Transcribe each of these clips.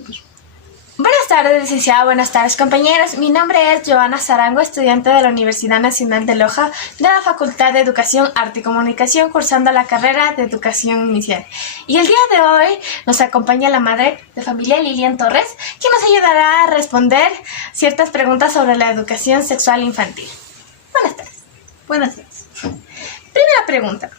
pues. Buenas tardes, licenciada. Buenas tardes, compañeros. Mi nombre es Giovanna Zarango, estudiante de la Universidad Nacional de Loja, de la Facultad de Educación, Arte y Comunicación, cursando la carrera de Educación Inicial. Y el día de hoy nos acompaña la madre de familia Lilian Torres, quien nos ayudará a responder ciertas preguntas sobre la educación sexual infantil. Buenas tardes. Buenas tardes. Primera pregunta.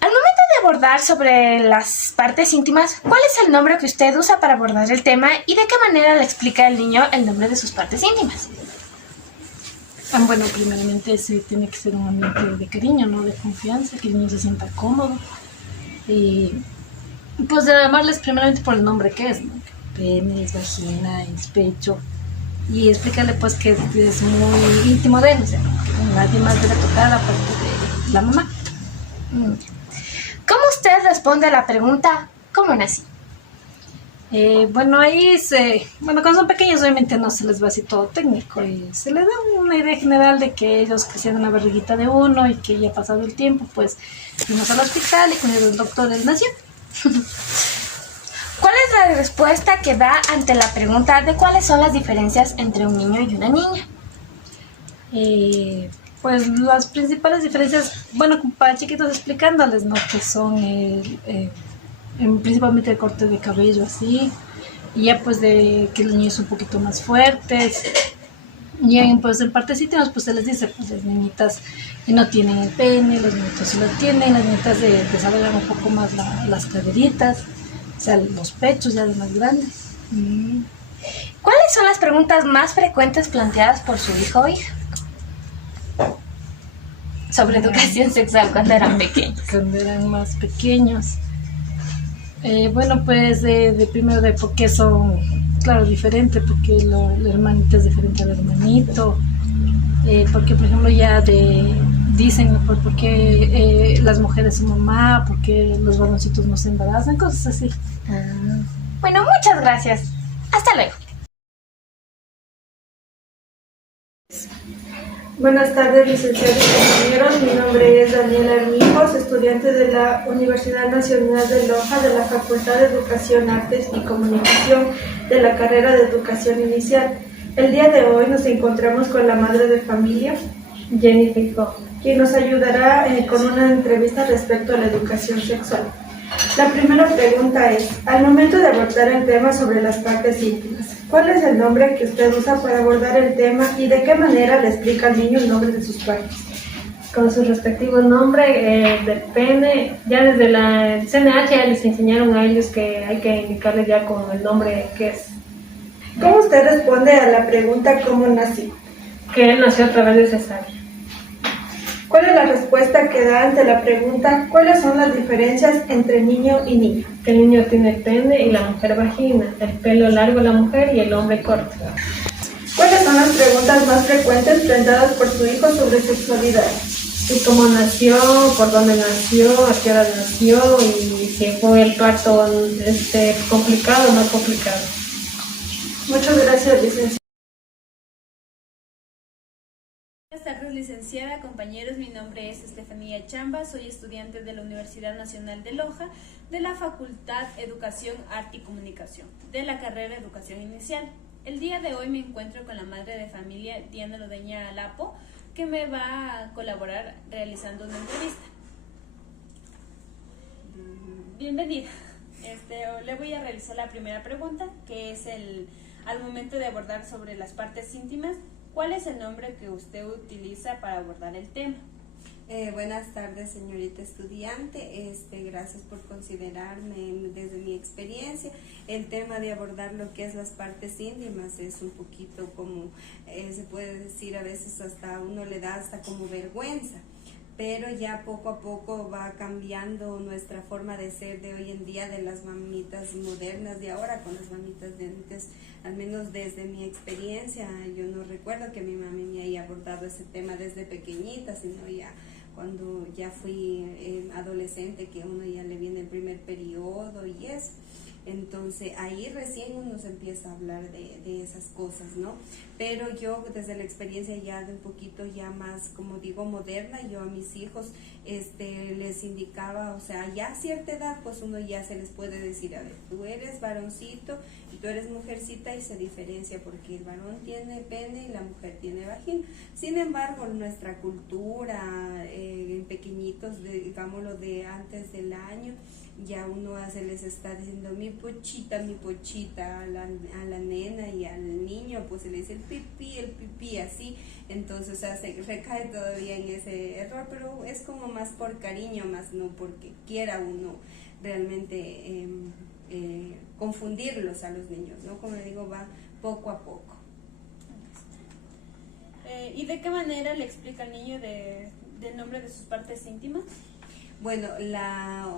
Al momento de abordar sobre las partes íntimas, ¿cuál es el nombre que usted usa para abordar el tema y de qué manera le explica al niño el nombre de sus partes íntimas? Bueno, primeramente ese tiene que ser un ambiente de cariño, ¿no? De confianza, que el niño se sienta cómodo. Y pues de llamarles primeramente por el nombre que es, ¿no? Pene, es vagina, es pecho. Y explicarle pues que es muy íntimo de él, o sea, que nadie más debe tocar aparte de la mamá. ¿Cómo usted responde a la pregunta ¿cómo nací? Bueno, cuando son pequeños obviamente no se les va así todo técnico y se les da una idea general de que ellos crecieron en la barriguita de uno y que ya ha pasado el tiempo, pues fuimos al hospital y con el doctor él nació. ¿Cuál es la respuesta que da ante la pregunta de cuáles son las diferencias entre un niño y una niña? Pues las principales diferencias, bueno, para chiquitos explicándoles, ¿no? Que son principalmente el corte de cabello así, y ya pues de que los niños son un poquito más fuertes, y pues en partes íntimas pues se les dice, pues las niñitas no tienen el pene, los niñitos sí lo tienen, las niñitas desarrollan un poco más las caderitas, o sea, los pechos ya de más grandes. ¿Cuáles son las preguntas más frecuentes planteadas por su hijo o hija sobre educación sexual cuando eran pequeños? Cuando eran más pequeños. Bueno, pues de primero de por qué son, claro, diferentes, porque la hermanita es diferente al hermanito, porque por ejemplo dicen por qué las mujeres son mamá, por qué los varoncitos no se embarazan, cosas así. Bueno, muchas gracias. Hasta luego. Buenas tardes, licenciados y compañeros. Mi nombre es Daniela Armijos, estudiante de la Universidad Nacional de Loja, de la Facultad de Educación, Artes y Comunicación, de la carrera de Educación Inicial. El día de hoy nos encontramos con la madre de familia, Jennifer Koch, quien nos ayudará con una entrevista respecto a la educación sexual. La primera pregunta es, al momento de abordar el tema sobre las partes íntimas, ¿cuál es el nombre que usted usa para abordar el tema y de qué manera le explica al niño el nombre de sus partes? Con su respectivo nombre del pene, ya desde el CNH ya les enseñaron a ellos que hay que indicarles ya con el nombre que es. ¿Cómo usted responde a la pregunta ¿cómo nací? Que él nació a través de cesárea. ¿Cuál es la respuesta que da ante la pregunta ¿cuáles son las diferencias entre niño y niña? Que el niño tiene pene y la mujer vagina, el pelo largo la mujer y el hombre corto. ¿Cuáles son las preguntas más frecuentes planteadas por su hijo sobre sexualidad? Y cómo nació, por dónde nació, a qué hora nació y si fue el parto complicado o no complicado. Muchas gracias, licenciada. Buenas tardes, licenciada, compañeros. Mi nombre es Estefanía Chamba, soy estudiante de la Universidad Nacional de Loja, de la Facultad Educación, Arte y Comunicación, de la carrera Educación Inicial. El día de hoy me encuentro con la madre de familia, Diana Lodeña Lapo, que me va a colaborar realizando una entrevista. Bienvenida. Le voy a realizar la primera pregunta, que es al momento de abordar sobre las partes íntimas, ¿cuál es el nombre que usted utiliza para abordar el tema? Buenas tardes, señorita estudiante. Gracias por considerarme desde mi experiencia. El tema de abordar lo que es las partes íntimas es un poquito como, se puede decir a veces hasta uno le da hasta como vergüenza, pero ya poco a poco va cambiando nuestra forma de ser de hoy en día, de las mamitas modernas de ahora con las mamitas de antes. Al menos desde mi experiencia, yo no recuerdo que mi mami me haya abordado ese tema desde pequeñita, sino ya cuando ya fui adolescente, que uno ya le viene el primer periodo y eso. Entonces ahí recién uno se empieza a hablar de esas cosas, ¿no? Pero yo desde la experiencia ya de un poquito ya más, como digo, moderna, yo a mis hijos les indicaba, o sea, ya a cierta edad pues uno ya se les puede decir, a ver, tú eres varoncito y tú eres mujercita, y se diferencia porque el varón tiene pene y la mujer tiene vagina. Sin embargo, nuestra cultura, en pequeñitos, digámoslo de antes del año, ya uno se les está diciendo mi pochita, a la nena, y al niño pues se le dice el pipí, así. Entonces, o sea, se recae todavía en ese error, pero es como más por cariño, más no porque quiera uno realmente confundirlos a los niños, ¿no? Como le digo, va poco a poco. ¿Y de qué manera le explica al niño del nombre de sus partes íntimas? Bueno,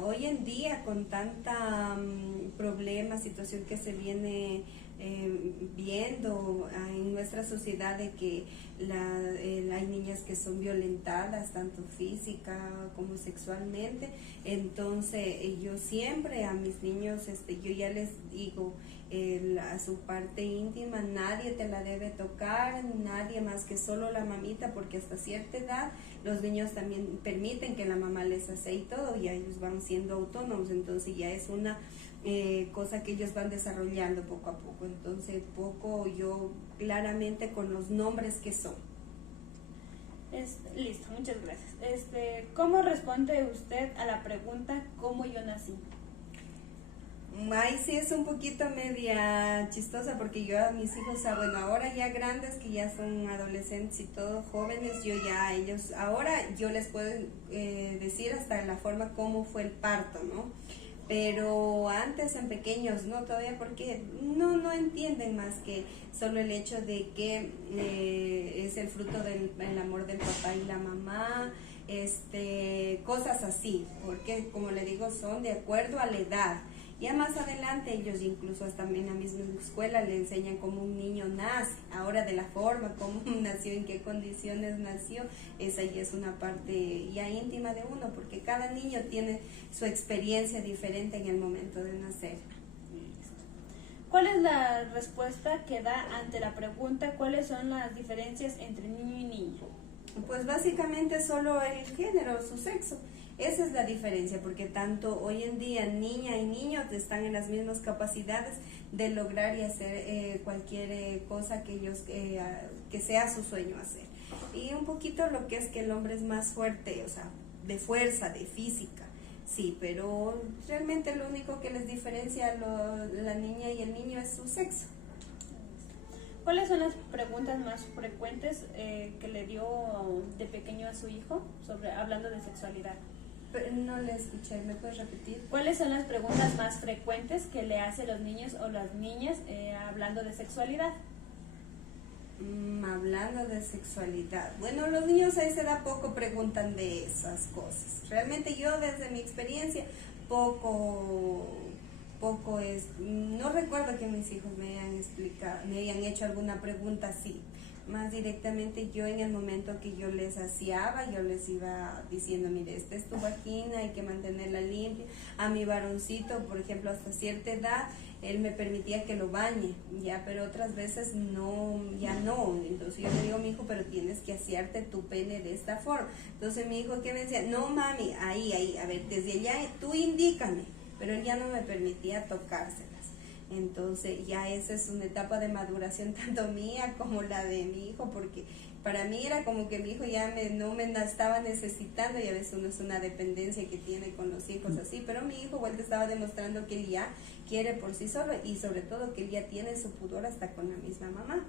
hoy en día con tanta problema, situación que se viene viendo en nuestra sociedad, de que hay niñas que son violentadas tanto física como sexualmente, entonces yo siempre a mis niños, yo ya les digo, a su parte íntima nadie te la debe tocar, nadie más que solo la mamita, porque hasta cierta edad los niños también permiten que la mamá les hace y todo, y ellos van siendo autónomos, entonces ya es una cosa que ellos van desarrollando poco a poco. Entonces poco yo claramente con los nombres que son. Listo, muchas gracias. ¿Cómo responde usted a la pregunta ¿cómo yo nací? Ahí sí es un poquito media chistosa, porque yo a mis hijos, bueno, ahora ya grandes, que ya son adolescentes y todos jóvenes, ahora yo les puedo decir hasta la forma cómo fue el parto, ¿no? Pero antes en pequeños no, todavía, porque no entienden más que solo el hecho de que es el fruto del amor del papá y la mamá, cosas así, porque como le digo, son de acuerdo a la edad. Ya más adelante ellos incluso hasta en la misma escuela le enseñan cómo un niño nace, ahora de la forma, cómo nació, en qué condiciones nació. Esa ya es una parte ya íntima de uno, porque cada niño tiene su experiencia diferente en el momento de nacer. ¿Cuál es la respuesta que da ante la pregunta cuáles son las diferencias entre niño y niña? Pues básicamente solo el género, su sexo. Esa es la diferencia, porque tanto hoy en día niña y niño están en las mismas capacidades de lograr y hacer cualquier cosa que ellos que sea su sueño hacer. Y un poquito lo que es que el hombre es más fuerte, o sea, de fuerza, de física, sí, pero realmente lo único que les diferencia la niña y el niño es su sexo. ¿Cuáles son las preguntas más frecuentes que le dio de pequeño a su hijo hablando de sexualidad? No le escuché, ¿me puedes repetir? ¿Cuáles son las preguntas más frecuentes que le hacen los niños o las niñas hablando de sexualidad? Hablando de sexualidad. Bueno, los niños a esa edad poco preguntan de esas cosas. Realmente yo desde mi experiencia poco es, no recuerdo que mis hijos me hayan hecho alguna pregunta así. Más directamente yo en el momento que yo les aseaba, yo les iba diciendo, mire, esta es tu vagina, hay que mantenerla limpia. A mi varoncito, por ejemplo, hasta cierta edad, él me permitía que lo bañe, ya, pero otras veces no, ya no. Entonces yo le digo a mi hijo, pero tienes que asearte tu pene de esta forma. Entonces mi hijo que me decía, no mami, ahí, a ver, desde allá tú indícame, pero él ya no me permitía tocárselas. Entonces ya esa es una etapa de maduración tanto mía como la de mi hijo, porque para mí era como que mi hijo ya no me estaba necesitando, y a veces uno es una dependencia que tiene con los hijos así, pero mi hijo igual te estaba demostrando que él ya quiere por sí solo, y sobre todo que él ya tiene su pudor hasta con la misma mamá.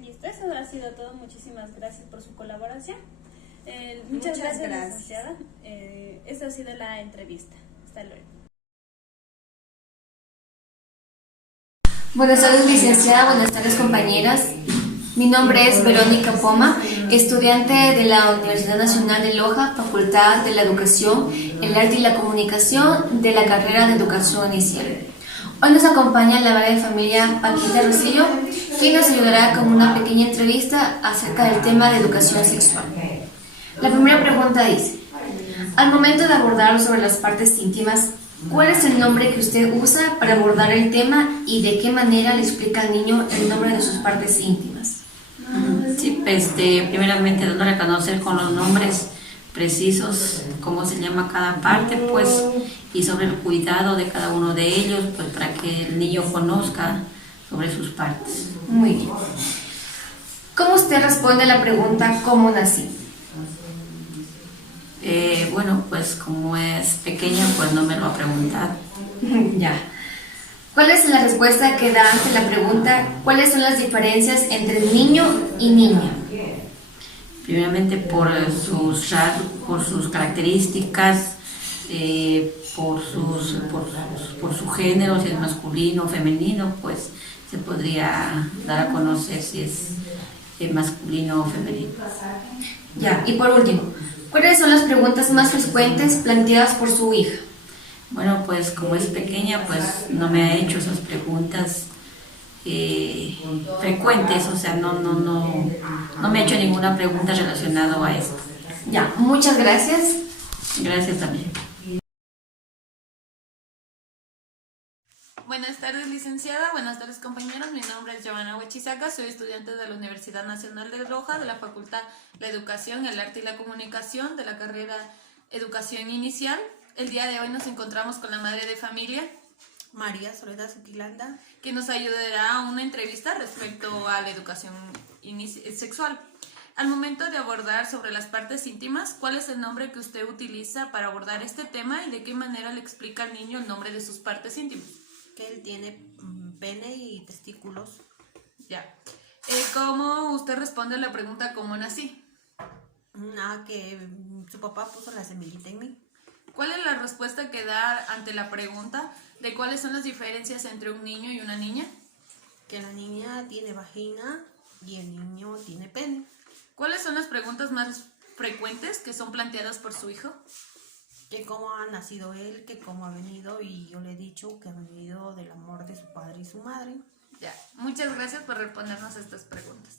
Listo, eso ha sido todo. Muchísimas gracias por su colaboración. Muchas gracias, licenciada. Esta ha sido la entrevista. Hasta luego. Buenas tardes, licenciada. Buenas tardes, compañeras. Mi nombre es Verónica Poma, estudiante de la Universidad Nacional de Loja, Facultad de la Educación, el Arte y la Comunicación de la carrera de Educación Inicial. Hoy nos acompaña la madre de familia Paquita Rosillo, quien nos ayudará con una pequeña entrevista acerca del tema de educación sexual. La primera pregunta dice: al momento de abordar sobre las partes íntimas, ¿Cuál es el nombre que usted usa para abordar el tema y de qué manera le explica al niño el nombre de sus partes íntimas? Sí, primeramente dándole a conocer con los nombres precisos cómo se llama cada parte, pues, y sobre el cuidado de cada uno de ellos, pues, para que el niño conozca sobre sus partes. Muy bien. ¿Cómo usted responde a la pregunta ¿cómo nací? Bueno, pues como es pequeña, pues no me lo ha preguntado. Ya. ¿Cuál es la respuesta que da ante la pregunta cuáles son las diferencias entre niño y niña? Primeramente por sus características, por su género, si es masculino o femenino, pues se podría dar a conocer si es masculino o femenino. Ya, y por último, ¿cuáles son las preguntas más frecuentes planteadas por su hija? Bueno, pues como es pequeña, pues no me ha hecho esas preguntas frecuentes, o sea, no me ha hecho ninguna pregunta relacionada a esto. Ya, muchas gracias. Gracias también. Buenas tardes, licenciada. Buenas tardes, compañeros. Mi nombre es Giovanna Huachizaca. Soy estudiante de la Universidad Nacional de Loja, de la Facultad La Educación, el Arte y la Comunicación, de la carrera Educación Inicial. El día de hoy nos encontramos con la madre de familia, María Soledad Zuquilanda, que nos ayudará a una entrevista respecto a la educación sexual. Al momento de abordar sobre las partes íntimas, ¿cuál es el nombre que usted utiliza para abordar este tema y de qué manera le explica al niño el nombre de sus partes íntimas? que él tiene pene y testículos. Ya. ¿Cómo usted responde a la pregunta ¿cómo nací? Que su papá puso la semillita en mí. ¿Cuál es la respuesta que da ante la pregunta de cuáles son las diferencias entre un niño y una niña? Que la niña tiene vagina y el niño tiene pene. ¿Cuáles son las preguntas más frecuentes que son planteadas por su hijo? Que cómo ha nacido él, que cómo ha venido, y yo le he dicho que ha venido del amor de su padre y su madre. Ya, muchas gracias por respondernos estas preguntas.